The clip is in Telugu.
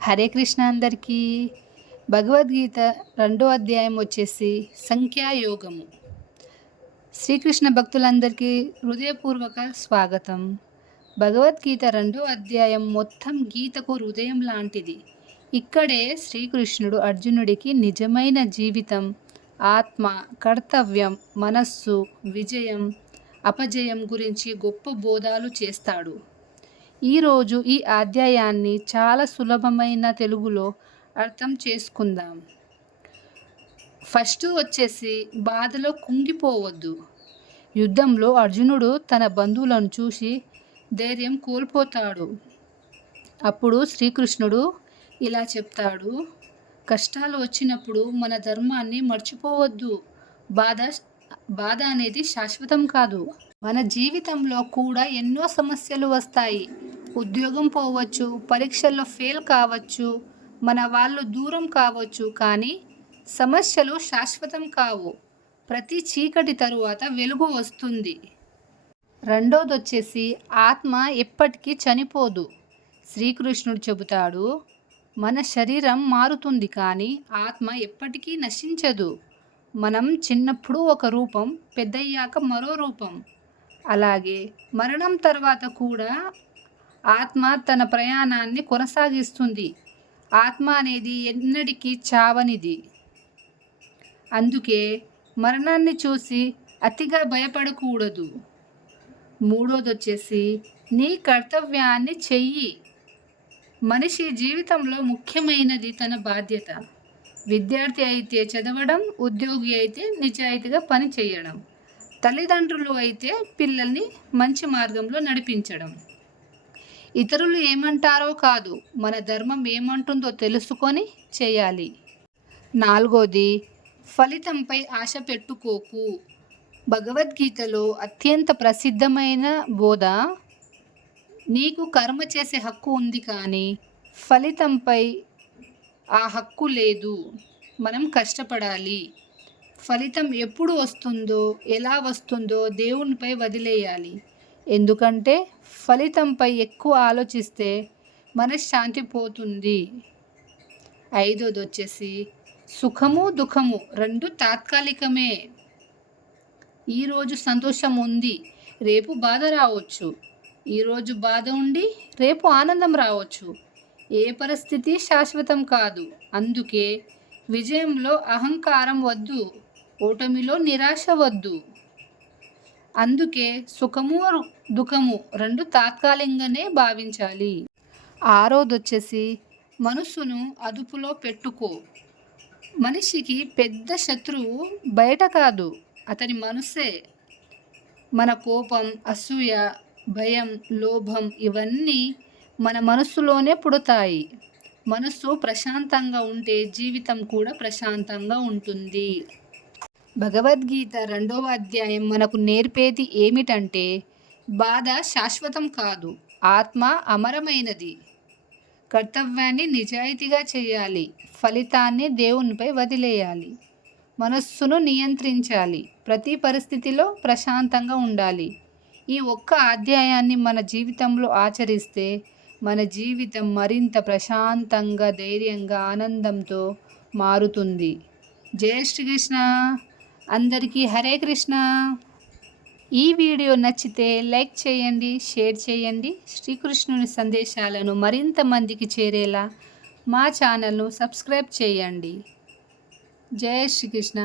హరే కృష్ణ అందరికీ. భగవద్గీత 2వ అధ్యాయం వచ్చేసి సంఖ్యాయోగము. శ్రీకృష్ణ భక్తులందరికీ హృదయపూర్వక స్వాగతం. భగవద్గీత 2వ అధ్యాయం మొత్తం గీతకు హృదయం లాంటిది. ఇక్కడే శ్రీకృష్ణుడు అర్జునుడికి నిజమైన జీవితం, ఆత్మ, కర్తవ్యం, మనస్సు, విజయం, అపజయం గురించి గొప్ప బోధాలు చేస్తాడు. ఈరోజు ఈ అధ్యాయాన్ని చాలా సులభమైన తెలుగులో అర్థం చేసుకుందాం. ఫస్ట్ వచ్చేసి బాధలో కుంగిపోవద్దు. యుద్ధంలో అర్జునుడు తన బంధువులను చూసి ధైర్యం కోల్పోతాడు. అప్పుడు శ్రీకృష్ణుడు ఇలా చెప్తాడు, కష్టాలు వచ్చినప్పుడు మన ధర్మాన్ని మర్చిపోవద్దు. బాధ అనేది శాశ్వతం కాదు. మన జీవితంలో కూడా ఎన్నో సమస్యలు వస్తాయి. ఉద్యోగం పోవచ్చు, పరీక్షల్లో ఫెయిల్ కావచ్చు, మన వాళ్ళు దూరం కావచ్చు, కానీ సమస్యలు శాశ్వతం కావు. ప్రతి చీకటి తరువాత వెలుగు వస్తుంది. రెండోది వచ్చేసి ఆత్మ ఎప్పటికీ చనిపోదు. శ్రీకృష్ణుడు చెబుతాడు, మన శరీరం మారుతుంది కానీ ఆత్మ ఎప్పటికీ నశించదు. మనం చిన్నప్పుడు ఒక రూపం, పెద్దయ్యాక మరో రూపం. అలాగే మరణం తర్వాత కూడా ఆత్మ తన ప్రయాణాన్ని కొనసాగిస్తుంది. ఆత్మ అనేది ఎన్నటికీ చావనిది. అందుకే మరణాన్ని చూసి అతిగా భయపడకూడదు. మూడోది వచ్చేసి నీ కర్తవ్యాన్ని చెయ్యి. మనిషి జీవితంలో ముఖ్యమైనది తన బాధ్యత. విద్యార్థి అయితే చదవడం, ఉద్యోగి అయితే నిజాయితీగా పని చేయడం, తల్లిదండ్రులు అయితే పిల్లల్ని మంచి మార్గంలో నడిపించడం. ఇతరులు ఏమంటారో కాదు, మన ధర్మం ఏమంటుందో తెలుసుకొని చేయాలి. నాలుగోది ఫలితంపై ఆశ పెట్టుకోకు. భగవద్గీతలో అత్యంత ప్రసిద్ధమైన బోధ, నీకు కర్మ చేసే హక్కు ఉంది కానీ ఫలితంపై ఆ హక్కు లేదు. మనం కష్టపడాలి. ఫలితం ఎప్పుడు వస్తుందో, ఎలా వస్తుందో దేవునిపై వదిలేయాలి. ఎందుకంటే ఫలితంపై ఎక్కువ ఆలోచిస్తే మనశ్శాంతి పోతుంది. ఐదోది వచ్చేసి సుఖము, దుఃఖము రెండు తాత్కాలికమే. ఈరోజు సంతోషం ఉంది, రేపు బాధ రావచ్చు. ఈరోజు బాధ ఉండి రేపు ఆనందం రావచ్చు. ఏ పరిస్థితి శాశ్వతం కాదు. అందుకే విజయంలో అహంకారం వద్దు, ఓటమిలో నిరాశ వద్దు. అందుకే సుఖము, దుఃఖము రెండు తాత్కాలికంగానే భావించాలి. ఆరోది వచ్చేసి మనసును అదుపులో పెట్టుకో. మనిషికి పెద్ద శత్రువు బయట కాదు, అతని మనసే. మన కోపం, అసూయ, భయం, లోభం ఇవన్నీ మన మనస్సులోనే పుడతాయి. మనస్సు ప్రశాంతంగా ఉంటే జీవితం కూడా ప్రశాంతంగా ఉంటుంది. భగవద్గీత 2వ అధ్యాయం మనకు నేర్పేది ఏమిటంటే, బాధ శాశ్వతం కాదు, ఆత్మ అమరమైనది. కర్తవ్యాన్ని నిజాయితీగా చేయాలి, ఫలితాన్ని దేవునిపై వదిలేయాలి, మనస్సును నియంత్రించాలి, ప్రతి పరిస్థితిలో ప్రశాంతంగా ఉండాలి. ఈ ఒక్క అధ్యాయాన్ని మన జీవితంలో ఆచరిస్తే మన జీవితం మరింత ప్రశాంతంగా, ధైర్యంగా, ఆనందంతో మారుతుంది. జై శ్రీకృష్ణ. అందరికీ హరే కృష్ణ. ఈ వీడియో నచ్చితే లైక్ చేయండి, షేర్ చేయండి. శ్రీకృష్ణుని సందేశాలను మరింత మందికి చేరేలా మా ఛానల్ను సబ్స్క్రైబ్ చేయండి. జై శ్రీకృష్ణ.